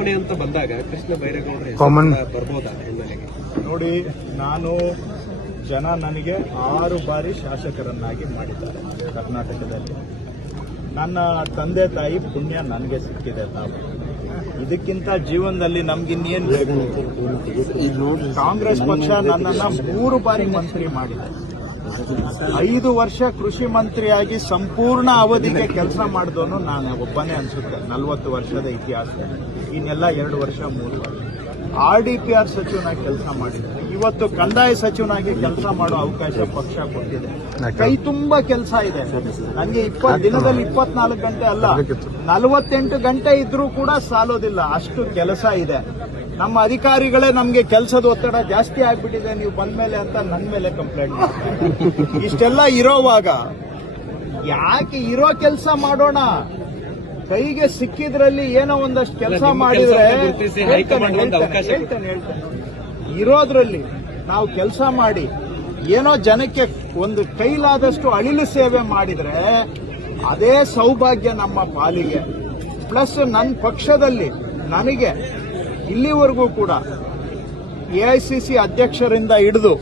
ಚುನಾವಣೆ ಅಂತ ಬಂದಾಗ ಕೃಷ್ಣ ಬೈರೇಗೌಡರ. ಬರ್ಬೋದಾ ಹಿನ್ನೆಲೆಗೆ? ನೋಡಿ ನಾನು ಜನ ನನಗೆ ಆರು ಬಾರಿ ಶಾಸಕರನ್ನಾಗಿ ಮಾಡಿದ್ದಾರೆ ಕರ್ನಾಟಕದಲ್ಲಿ. ನನ್ನ ತಂದೆ ತಾಯಿ ಪುಣ್ಯ ನನಗೆ ಸಿಕ್ಕಿದೆ ತಾವು. ಇದಕ್ಕಿಂತ ಜೀವನದಲ್ಲಿ ನಮ್ಗಿನ್ನೇನು ಬೇಕು? ಕಾಂಗ್ರೆಸ್ ಪಕ್ಷ ನನ್ನನ್ನ ಮೂರು ಬಾರಿ ಮಂತ್ರಿ ಮಾಡಿದೆ. ಐದು ವರ್ಷ ಕೃಷಿ ಮಂತ್ರಿಯಾಗಿ ಸಂಪೂರ್ಣ ಅವಧಿಗೆ ಕೆಲಸ ಮಾಡಿದವನು ನಾನು. ಒಬ್ಬನೇ ಅನ್ಸುತ್ತೆ. ನಲವತ್ತು ವರ್ಷದ ಇತಿಹಾಸ. ಇನ್ನೆಲ್ಲ ಎರಡು ವರ್ಷ, ಮೂರು ವರ್ಷ. ಆರ್ ಡಿ ಪಿ ಆರ್ ಸಚಿವನಾಗಿ ಕೆಲಸ ಮಾಡಿದ್ದಾರೆ ಇವತ್ತು ಕಂದಾಯ ಸಚಿವನಾಗಿ ಕೆಲಸ ಮಾಡೋ ಅವಕಾಶ ಪಕ್ಷ ಕೊಟ್ಟಿದೆ. ಕೈ ತುಂಬಾ ಕೆಲಸ ಇದೆ. ನನಗೆ ಇಪ್ಪತ್ತು ದಿನದಲ್ಲಿ ಇಪ್ಪತ್ನಾಲ್ಕು ಗಂಟೆ ಅಲ್ಲ ನಲವತ್ತೆಂಟು ಗಂಟೆ ಇದ್ರೂ ಕೂಡ ಸಾಲೋದಿಲ್ಲ. ಅಷ್ಟು ಕೆಲಸ ಇದೆ. ನಮ್ಮ ಅಧಿಕಾರಿಗಳೇ ನಮಗೆ ಕೆಲಸದ ಒತ್ತಡ ಜಾಸ್ತಿ ಆಗ್ಬಿಟ್ಟಿದೆ. ನೀವು ಬಂದ ಮೇಲೆ ಅಂತ ನನ್ನ ಮೇಲೆ ಕಂಪ್ಲೇಂಟ್ ಮಾಡ್ತಾರೆ. ಇಷ್ಟೆಲ್ಲ ಇರೋವಾಗ ಯಾಕೆ ಇರೋ ಕೆಲಸ ಮಾಡೋಣ? ಕೈಗೆ ಸಿಕ್ಕಿದ್ರಲ್ಲಿ ಏನೋ ಒಂದಷ್ಟು ಕೆಲಸ ಮಾಡಿದ್ರೆ ಹೇಳ್ತೇನೆ, ಹೇಳ್ತೇನೆ. ಇರೋದ್ರಲ್ಲಿ ನಾವು ಕೆಲಸ ಮಾಡಿ ಏನೋ ಜನಕ್ಕೆ ಒಂದು ಕೈಲಾದಷ್ಟು ಅಳಿಲು ಸೇವೆ ಮಾಡಿದ್ರೆ ಅದೇ ಸೌಭಾಗ್ಯ ನಮ್ಮ ಪಾಲಿಗೆ ಪ್ಲಸ್ ನನ್ನ ಪಕ್ಷದಲ್ಲಿ ನನಗೆ ಇಲ್ಲಿವರೆಗೂ ಕೂಡ ಎಐಸಿಸಿ ಅಧ್ಯಕ್ಷರಿಂದ ಹಿಡಿದು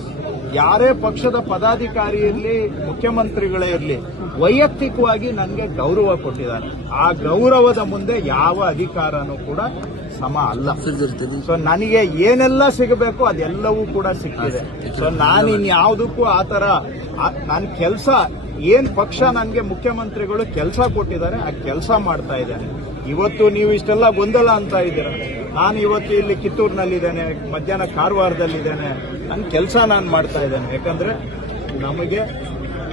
ಯಾರೇ ಪಕ್ಷದ ಪದಾಧಿಕಾರಿ ಇರಲಿ, ಮುಖ್ಯಮಂತ್ರಿಗಳೇ ಇರಲಿ, ವೈಯಕ್ತಿಕವಾಗಿ ನನಗೆ ಗೌರವ ಕೊಟ್ಟಿದ್ದಾರೆ. ಆ ಗೌರವದ ಮುಂದೆ ಯಾವ ಅಧಿಕಾರನೂ ಕೂಡ ಸಮ ಅಲ್ಲ. ಸೊ ನನಗೆ ಏನೆಲ್ಲ ಸಿಗಬೇಕು ಅದೆಲ್ಲವೂ ಕೂಡ ಸಿಕ್ಕಿದೆ. ಸೊ ನಾನು ಇನ್ಯಾವುದಕ್ಕೂ ಆ ಥರ ನನ್ನ ಕೆಲಸ, ಏನ್ ಪಕ್ಷ ನನಗೆ ಮುಖ್ಯಮಂತ್ರಿಗಳು ಕೆಲಸ ಕೊಟ್ಟಿದ್ದಾರೆ, ಆ ಕೆಲಸ ಮಾಡ್ತಾ ಇದ್ದಾರೆ ಇವತ್ತು ನೀವು ಇಷ್ಟೆಲ್ಲ ಗೊಂದಲ ಅಂತ ಇದ್ದೀರಾ? ನಾನು ಇವತ್ತು ಇಲ್ಲಿ ಕಿತ್ತೂರಿನಲ್ಲಿದ್ದೇನೆ ಮಧ್ಯಾಹ್ನ ಕಾರವಾರದಲ್ಲಿದ್ದೇನೆ. ನನ್ನ ಕೆಲಸ ನಾನು ಮಾಡ್ತಾ ಇದ್ದೇನೆ. ಯಾಕಂದ್ರೆ ನಮಗೆ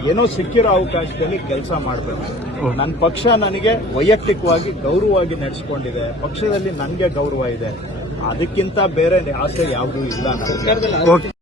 ಏನೋ ಸಿಕ್ಕಿರೋ ಅವಕಾಶದಲ್ಲಿ ಕೆಲಸ ಮಾಡಬೇಕು. ನನ್ನ ಪಕ್ಷ ನನಗೆ ವೈಯಕ್ತಿಕವಾಗಿ ಗೌರವವಾಗಿ ನಡೆಸ್ಕೊಂಡಿದೆ. ಪಕ್ಷದಲ್ಲಿ ನನಗೆ ಗೌರವ ಇದೆ. ಅದಕ್ಕಿಂತ ಬೇರೆ ಆಸೆ ಯಾವುದೂ ಇಲ್ಲ ನನಗೆ.